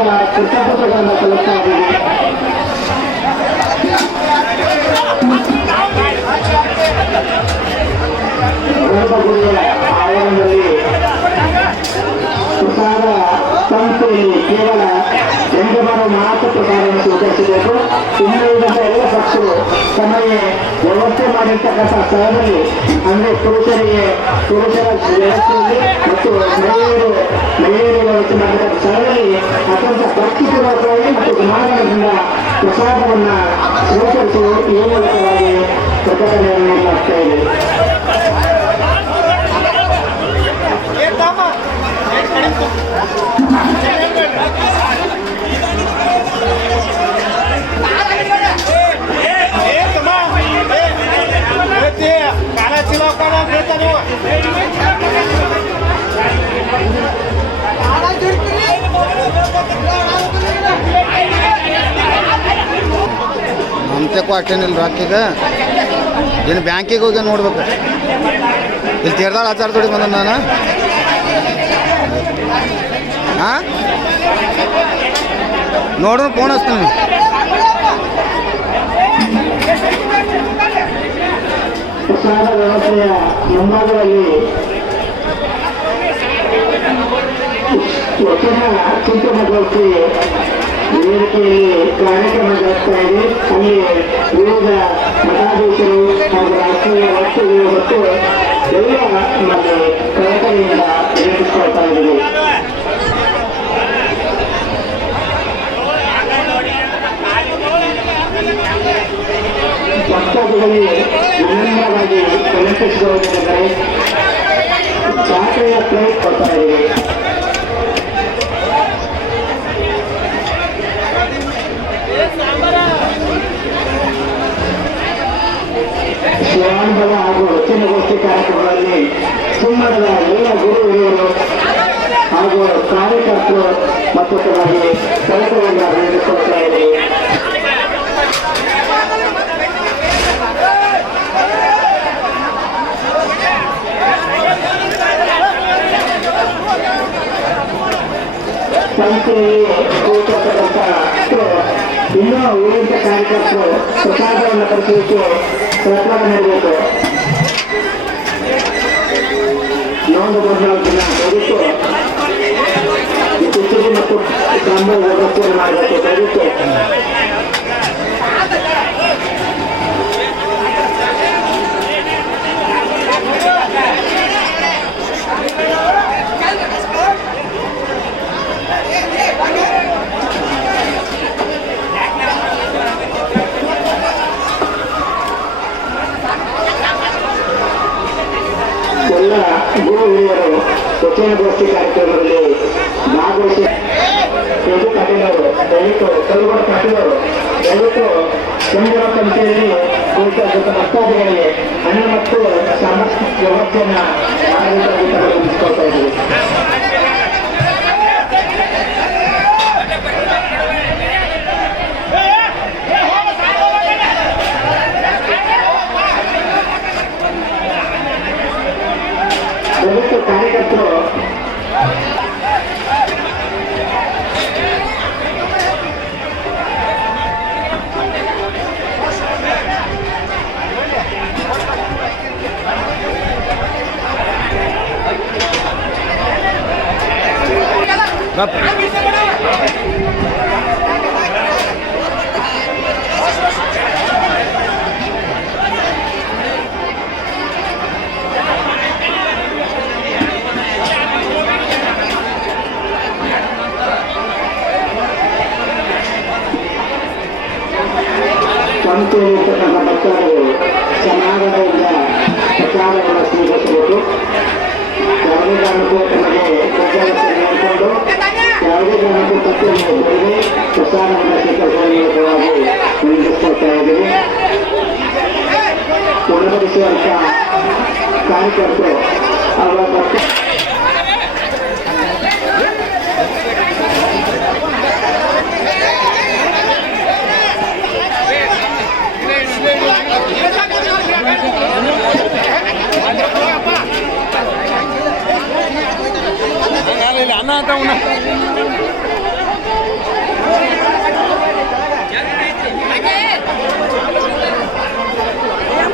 ಹೃದಯಪೂರ್ವಕ ಕೃತಜ್ಞತೆಗಳನ್ನು ಗರ್ಭಗುಡಿಯ ಆವರಣದಲ್ಲಿ ಪ್ರಸಾದ ಸಂಸ್ಥೆಯಲ್ಲಿ ಕೇವಲ ಯಜಮಾನ ಮಾತು ಪ್ರಸಾರವನ್ನು ಸ್ವೀಕರಿಸಬೇಕು. ಇನ್ನುಳಿದಂತ ಎಲ್ಲ ಪಕ್ಷರು ತಮಗೆ ವ್ಯವಸ್ಥೆ ಮಾಡಿರ್ತಕ್ಕಂಥ ಸ್ಥಳದಲ್ಲಿ, ಅಂದ್ರೆ ಪುರುಷರಿಗೆ, ಪುರುಷರ ವ್ಯವಸ್ಥೆಯಲ್ಲಿ ಮತ್ತು ಮಹಿಳೆಯರು, ಮಹಿಳೆಯರಿಗೆ ವ್ಯವಸ್ಥೆ ಮಾಡಿರ್ತಕ್ಕಂಥ ಸ್ಥಳದಲ್ಲಿ ಅತ್ಯಂತ ಭಕ್ತಿಪೂರ್ವಕವಾಗಿ ಮತ್ತು ಸಮಾಧಾನದಿಂದ ಪ್ರಸಾದವನ್ನು ಸ್ವೀಕರಿಸಲು ನಿಯಮಕವಾಗಿ ಪ್ರಕಟಣೆಯನ್ನು ಮಾಡ್ತಾ ಇದೆ Thank you. ಮಮತೆ ಅಷ್ಟೇನಿಲ್ಲ ರೊಕ್ಕೀಗ ಇನ್ನು ಬ್ಯಾಂಕಿಗೆ ಹೋಗಿ ನೋಡ್ಬೇಕು. ಇಲ್ಲಿ ತೀರ್ದಾಳ ಆಚಾರ ತೊಡಿ ಬಂದ ನಾನು? ಹಾ ನೋಡೋಣ ಫೋನ್ ಹಚ್ತೀನಿ ಮುಂಭಾಗದಲ್ಲಿ ವಚನ ಚಿಂತನಗೋಷ್ಠಿ ವೇದಿಕೆಯಲ್ಲಿ ಕಾರ್ಯಕ್ರಮ ಜರುಗ್ತಾ ಇದೆ ಅಲ್ಲಿ ವಿವಿಧ ಮಠಾಧೀಶರು ಹಾಗೂ ರಾಷ್ಟ್ರೀಯ ಮತ್ತು ಎಲ್ಲ ನಮ್ಮಲ್ಲಿ ಕಳಕಳಿಯಿಂದ ಎದುರಿಸ್ಕೊಳ್ತಾ ಇದ್ದೀವಿ. ಭಕ್ತಾದಿಗಳಿಗೆ ವಿನಮ್ರವಾಗಿ ವಿನಂತಿಸಿಕೊಳ್ಳುವುದೆಂದರೆ ಜಾತ್ರೆಯ ಪ್ಲೇಟ್ ಕೊಡ್ತಾ ಇದ್ದೀವಿ ಶಿವಾನುಭವ ಹಾಗೂ ವಚನಗೋಷ್ಠಿ ಕಾರ್ಯಕ್ರಮಗಳಲ್ಲಿ ಸುಮ್ಮನದ ಎಲ್ಲ ಗುರು ಹಿರಿಯರು ಹಾಗೂ ಕಾರ್ಯಕರ್ತರು ಮತ್ತು ಕೆಲಸವನ್ನು ನೀಡಿಕೊಳ್ತಾ ಇದ್ದೀವಿ ಸಂಸ್ಥೆಯಲ್ಲಿ ಇನ್ನೂ ಉಳಿದ ಕಾರ್ಯಕರ್ತರು ಪ್ರಸಾದವನ್ನು ಪರಿಚಯಿಸಿ ಪ್ರಸಾದ ನೀಡಬೇಕು ನೋಂದು ಬದಲಾವಣೆ ದಯವಿಟ್ಟು ಈ ಕುರ್ಚಿಗೆ ಮತ್ತು ಕಂಬಳ ವ್ಯವಸ್ಥೆಯನ್ನು ಮಾಡಬೇಕು ದಯವಿಟ್ಟು ಎಲ್ಲ ಗುರು ಹಿರಿಯರು ವಚನಗೋಷ್ಠಿ ಕಾರ್ಯಕ್ರಮದಲ್ಲಿ ಭಾಗವಹಿಸಿ ಪ್ರಭು ಕಟೀಲರು ದಯವಿಟ್ಟು ಕಲ್ಗೊಡ ಕಟೀಲರು ದಯವಿಟ್ಟು ಸಂಘದ ಸಮಿತಿಯಲ್ಲಿ ಕುಳಿತ ಭಕ್ತಾದಿಗಳಿಗೆ ಹಣ ಮತ್ತು ಸಮಸ್ತ ವ್ಯವಸ್ಥೆಯನ್ನ ಮಾಡಬೇಕಾಗಿ ತಿಳಿಸ್ಕೊಳ್ತಾ ಇದ್ದೀವಿ ದಯವಿಟ್ಟು ಕಾರ್ಯಕರ್ತರು ಸಂಸ್ಥೆಯಲ್ಲಿರ್ತಕ್ಕಂಥ ಭಕ್ತಾದಿಗಳು చేసేటువంటి కార్యకర్తలు అన్నాత ఉన్నా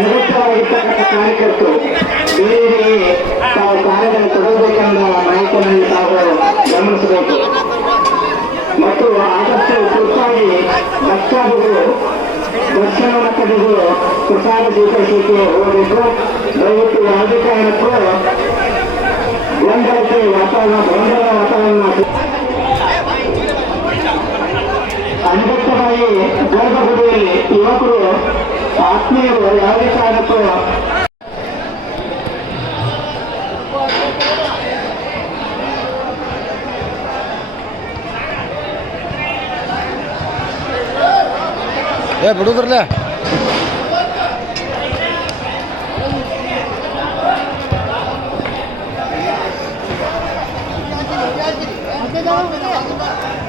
ಅನಗತ್ಯವಾಗಿರ್ತಕ್ಕಂಥ ಕಾರ್ಯಕರ್ತರು ಬೇರೆ ತಾವು ಕಾರ್ಯಗಳನ್ನು ತೊಡಗಬೇಕೆಂಬ ಮಾಹಿತಿಯನ್ನು ತಾವು ಗಮನಿಸಬೇಕು. ಮತ್ತು ಆದಷ್ಟು ತುರ್ತಾಗಿ ಭಕ್ತಾದಿಗಳು ದರ್ಶನ ಪಡೆದು ಪ್ರಸಾದ ಸ್ವೀಕರಿಸಲಿಕ್ಕೆ ಹೋಗಬೇಕು. ದಯವಿಟ್ಟು ಯಾವುದೇ ಕಾರಣಕ್ಕೂ ವಾತಾವರಣ ಗೊಂದಲ ವಾತಾವರಣ. ಅನಗತ್ಯವಾಗಿ ಗರ್ಭಗುಡಿಯಲ್ಲಿ ಯುವಕರು ಆತ್ಮೀಯರು ಯಾವುದೇ ಕಾರಣಕ್ಕೂ ಏ ಬಿಡುದ್ರಲ್ಲ ನಾವಲಿ ನಾವಲಿ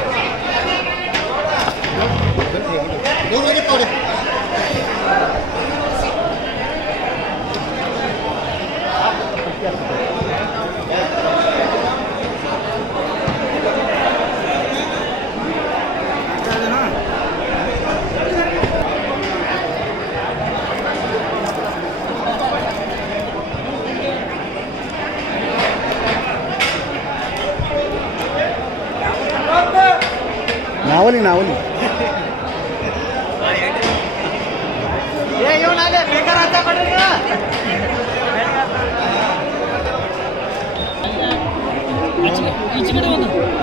ಈಚೆ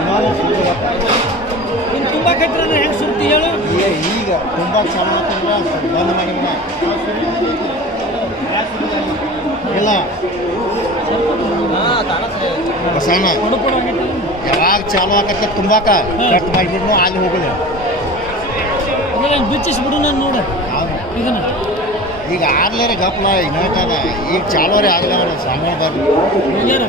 ನಾವು ತುಂಬ ಹೆಂಗೆ ಸುರ್ತಿ ಹೇಳು? ಈಗ ತುಂಬ ಚೆನ್ನಾಗಿ ಬಂದ್ ಮಾಡಿಬಿಡ ಇಲ್ಲ ಬಸಣ್ಣ ಕೊಡು ಆಗೈತೆ ಯಾವಾಗ ಚಾಲು ಆಗತ್ತೆ ತುಂಬಾಕ ಕಟ್ ಮಾಡಿಬಿಡ್ನು ಅಲ್ಲಿ ಹೋಗುದು ಅಂದ್ರೆ ಹಿಂಗೆ ಬಿಚ್ಚಿಸ್ಬಿಡು ನಾನು ನೋಡು ಇದನ್ನ ಈಗ ಆಗ್ಲೇರೆ ಗಪ್ಲ ಈಗ ನೋಡ್ತದ ಈಗ ಚಾಲೋರೆ ಆಗ್ಲವ್ರ ಸಾಮಾನ್ಯ ಬರ್ರಿ ಹಂಗ್ಯಾರ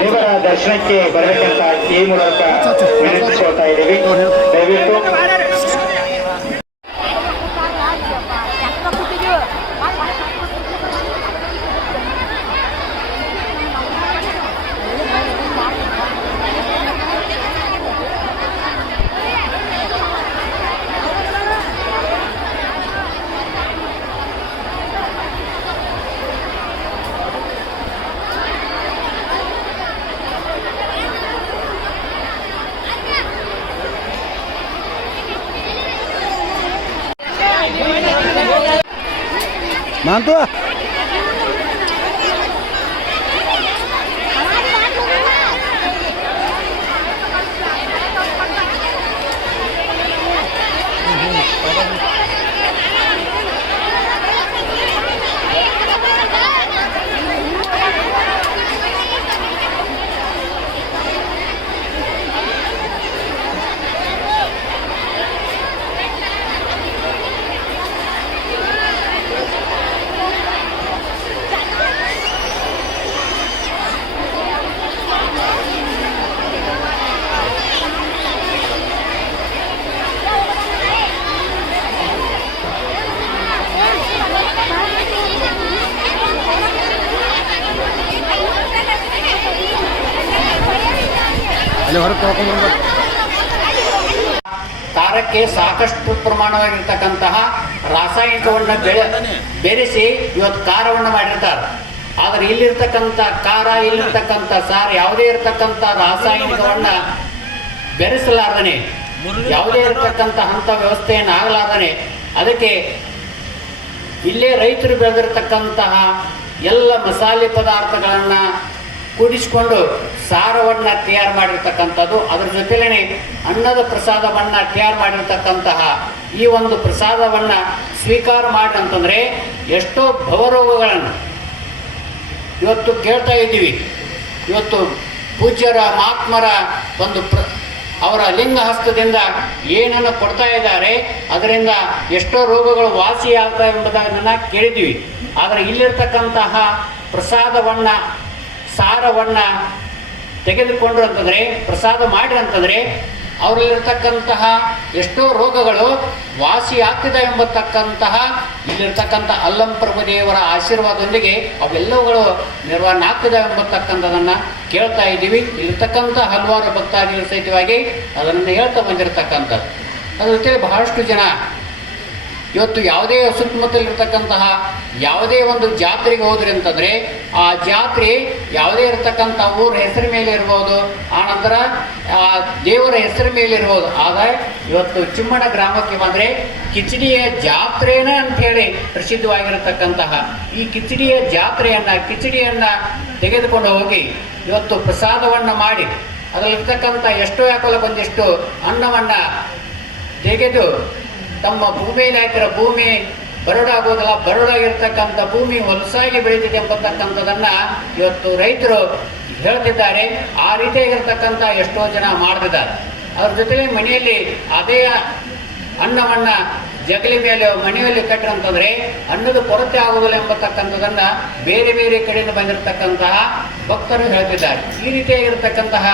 ದೇವರ ದರ್ಶನಕ್ಕೆ ಬರಬೇಕಂತ ಈ ಮೂಲಕ ವಿನಂತಿಸ್ಕೊಳ್ತಾ ಇದ್ದೀವಿ ದಯವಿಟ್ಟು ಮಾಂತು ಅಲ್ಲಿ ಖಾರಕ್ಕೆ ಸಾಕಷ್ಟು ಪ್ರಮಾಣವಾಗಿರ್ತಕ್ಕಂತಹ ರಾಸಾಯನಿಕವನ್ನು ಬೆಳೆ ಬೆರೆಸಿ ಇವತ್ತು ಖಾರವನ್ನು ಮಾಡಿರ್ತಾರೆ. ಆದರೆ ಇಲ್ಲಿರ್ತಕ್ಕಂಥ ಖಾರ, ಇಲ್ಲಿರ್ತಕ್ಕಂಥ ಸಾರ ಯಾವುದೇ ಇರತಕ್ಕಂಥ ರಾಸಾಯನಿಕವನ್ನು ಬೆರೆಸಲಾರ್ದನೆ, ಯಾವುದೇ ಇರತಕ್ಕಂಥ ಅಂಥ ವ್ಯವಸ್ಥೆಯನ್ನು ಆಗಲಾರ್ದನೆ, ಅದಕ್ಕೆ ಇಲ್ಲೇ ರೈತರು ಬೆಳೆದಿರ್ತಕ್ಕಂತಹ ಎಲ್ಲ ಮಸಾಲೆ ಪದಾರ್ಥಗಳನ್ನು ಕೂಡಿಸಿಕೊಂಡು ಸಾರವನ್ನು ತಯಾರು ಮಾಡಿರ್ತಕ್ಕಂಥದ್ದು ಅದರ ಜೊತೆಲೇನೆ ಅನ್ನದ ಪ್ರಸಾದವನ್ನು ತಯಾರು ಮಾಡಿರ್ತಕ್ಕಂತಹ ಈ ಒಂದು ಪ್ರಸಾದವನ್ನ ಸ್ವೀಕಾರ ಮಾಡಿ ಅಂತಂದರೆ ಎಷ್ಟೋ ಭವರೋಗಗಳನ್ನು ಇವತ್ತು ಕೇಳ್ತಾ ಇದ್ದೀವಿ. ಇವತ್ತು ಪೂಜ್ಯರ, ಮಹಾತ್ಮರ ಒಂದು ಪ್ರ, ಅವರ ಲಿಂಗ ಹಸ್ತದಿಂದ ಏನನ್ನು ಕೊಡ್ತಾ ಇದ್ದಾರೆ, ಅದರಿಂದ ಎಷ್ಟೋ ರೋಗಗಳು ವಾಸಿಯಾಗ್ತಾ ಎಂಬುದನ್ನು ಕೇಳಿದ್ದೀವಿ. ಆದರೆ ಇಲ್ಲಿರ್ತಕ್ಕಂತಹ ಪ್ರಸಾದವನ್ನ ಸಾರವನ್ನ ತೆಗೆದುಕೊಂಡ್ರು ಅಂತಂದ್ರೆ ಪ್ರಸಾದ ಮಾಡಿ ಅಂತಂದ್ರೆ ಅವರಲ್ಲಿರ್ತಕ್ಕಂತಹ ಎಷ್ಟೋ ರೋಗಗಳು ವಾಸಿ ಆಗ್ತಿದೆ ಎಂಬತಕ್ಕಂತಹ, ಇಲ್ಲಿರ್ತಕ್ಕಂಥ ಅಲ್ಲಂಪ್ರಭು ದೇವರ ಆಶೀರ್ವಾದದೊಂದಿಗೆ ಅವೆಲ್ಲವುಗಳು ನಿರ್ವಹಣೆ ಆಗ್ತಿದೆ ಎಂಬತಕ್ಕಂಥದನ್ನು ಕೇಳ್ತಾ ಇದ್ದೀವಿ. ಇಲ್ಲಿರ್ತಕ್ಕಂಥ ಹಲವಾರು ಭಕ್ತಾದಿಗಳು ಸಹಿತವಾಗಿ ಅದನ್ನು ಹೇಳ್ತಾ ಬಂದಿರತಕ್ಕಂಥದ್ದು. ಅದರ ಜೊತೆ ಬಹಳಷ್ಟು ಜನ ಇವತ್ತು ಯಾವುದೇ ಸುತ್ತಮುತ್ತಲಿರ್ತಕ್ಕಂತಹ ಯಾವುದೇ ಒಂದು ಜಾತ್ರೆಗೆ ಹೋದ್ರಿ ಅಂತಂದ್ರೆ, ಆ ಜಾತ್ರೆ ಯಾವುದೇ ಇರತಕ್ಕಂಥ ಊರ ಹೆಸರು ಮೇಲೆ ಇರ್ಬೋದು ಆನಂತರ ಆ ದೇವರ ಹೆಸರು ಮೇಲೆ ಇರ್ಬೋದು. ಆದರೆ ಇವತ್ತು ಚಿಮ್ಮಣ ಗ್ರಾಮಕ್ಕೆ ಬಂದರೆ ಕಿಚಡಿಯ ಜಾತ್ರೆನ ಅಂತ ಹೇಳಿ ಪ್ರಸಿದ್ಧವಾಗಿರತಕ್ಕಂತಹ ಈ ಕಿಚಡಿಯ ಜಾತ್ರೆಯನ್ನ, ಕಿಚಡಿಯನ್ನ ತೆಗೆದುಕೊಂಡು ಹೋಗಿ ಇವತ್ತು ಪ್ರಸಾದವನ್ನ ಮಾಡಿ, ಅದರಲ್ಲಿರ್ತಕ್ಕಂಥ ಎಷ್ಟೋ ಯಾಕಲ್ಲ ಬಂದಿಷ್ಟು ಅನ್ನವನ್ನ ತೆಗೆದು ತಮ್ಮ ಭೂಮಿ ನಾಯಕರ ಭೂಮಿ ಬರಡಾಗೋದಿಲ್ಲ, ಬರಡಾಗಿರ್ತಕ್ಕಂಥ ಭೂಮಿ ಹೊಲಸಾಗಿ ಬೆಳೀತಿದೆ ಎಂಬತಕ್ಕಂಥದನ್ನ ಇವತ್ತು ರೈತರು ಹೇಳ್ತಿದ್ದಾರೆ. ಆ ರೀತಿಯಾಗಿರ್ತಕ್ಕಂಥ ಎಷ್ಟೋ ಜನ ಮಾಡ್ತಿದ್ದಾರೆ. ಅವ್ರ ಜೊತೆಗೆ ಮನೆಯಲ್ಲಿ ಅದೇ ಅನ್ನವನ್ನ ಜಗಲಿ ಮೇಲೆ, ಮನೆಯಲ್ಲಿ ಕಟ್ಟಿರಂತಂದ್ರೆ ಅನ್ನದ ಕೊರತೆ ಆಗುವುದಿಲ್ಲ ಎಂಬತಕ್ಕಂಥದ್ದನ್ನ ಬೇರೆ ಬೇರೆ ಕಡೆಯಿಂದ ಬಂದಿರತಕ್ಕಂತಹ ಭಕ್ತರು ಹೇಳ್ತಿದ್ದಾರೆ. ಈ ರೀತಿಯಾಗಿರ್ತಕ್ಕಂತಹ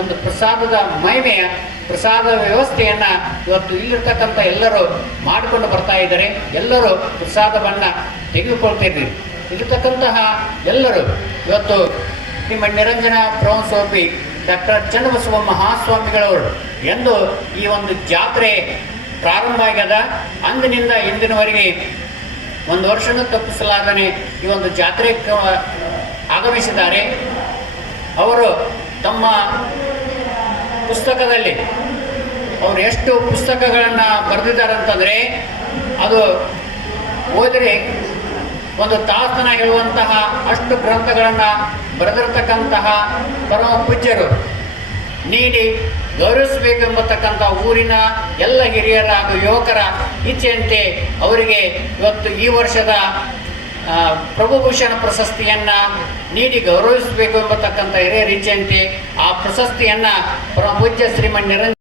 ಒಂದು ಪ್ರಸಾದದ ಮಹಿಮೆಯ ಪ್ರಸಾದ ವ್ಯವಸ್ಥೆಯನ್ನ ಇವತ್ತು ಇಲ್ಲಿರ್ತಕ್ಕಂಥ ಎಲ್ಲರೂ ಮಾಡಿಕೊಂಡು ಬರ್ತಾ ಇದ್ದಾರೆ. ಎಲ್ಲರೂ ಪ್ರಸಾದವನ್ನ ತೆಗೆದುಕೊಳ್ತಿದ್ದೀವಿ ಇಲ್ಲಿರ್ತಕ್ಕಂತಹ ಎಲ್ಲರೂ ಇವತ್ತು ನಿಮ್ಮ ನಿರಂಜನ ಪ್ರವಂಸೋಪಿ ಡಾಕ್ಟರ್ ಚನ್ನಬಸವ ಮಹಾಸ್ವಾಮಿಗಳವರು ಎಂದು ಈ ಒಂದು ಜಾತ್ರೆ ಪ್ರಾರಂಭ ಆಗ್ಯದ. ಅಂದಿನಿಂದ ಇಂದಿನವರೆಗೆ ಒಂದು ವರ್ಷನೂ ತಪ್ಪಿಸಲಾದನೆ ಈ ಒಂದು ಜಾತ್ರೆ ಆಗಮಿಸಿದ್ದಾರೆ. ಅವರು ತಮ್ಮ ಪುಸ್ತಕದಲ್ಲಿ. ಅವರು ಎಷ್ಟು ಪುಸ್ತಕಗಳನ್ನು ಬರೆದಿದ್ದಾರೆ ಅಂತಂದರೆ ಅದು ಓದಿರಿ, ಒಂದು ತಾಸನ ಇರುವಂತಹ ಅಷ್ಟು ಗ್ರಂಥಗಳನ್ನು ಬರೆದಿರ್ತಕ್ಕಂತಹ ಪರಮ ಪೂಜ್ಯರು. ನೀಡಿ ಗೌರವಿಸಬೇಕೆಂಬತಕ್ಕಂಥ ಊರಿನ ಎಲ್ಲ ಹಿರಿಯರ ಹಾಗೂ ಯುವಕರ ಇಚ್ಛೆಯಂತೆ ಅವರಿಗೆ ಇವತ್ತು ಈ ವರ್ಷದ ಪ್ರಭುಭೂಷಣ ಪ್ರಶಸ್ತಿಯನ್ನ ನೀಡಿ ಗೌರವಿಸಬೇಕು ಎಂಬತಕ್ಕಂಥ ಹಿರಿಯ ರೀತಿಯಂತೆ ಆ ಪ್ರಶಸ್ತಿಯನ್ನ ಪೂಜ್ಯ ಶ್ರೀಮನ್ ನಿರಂಜನ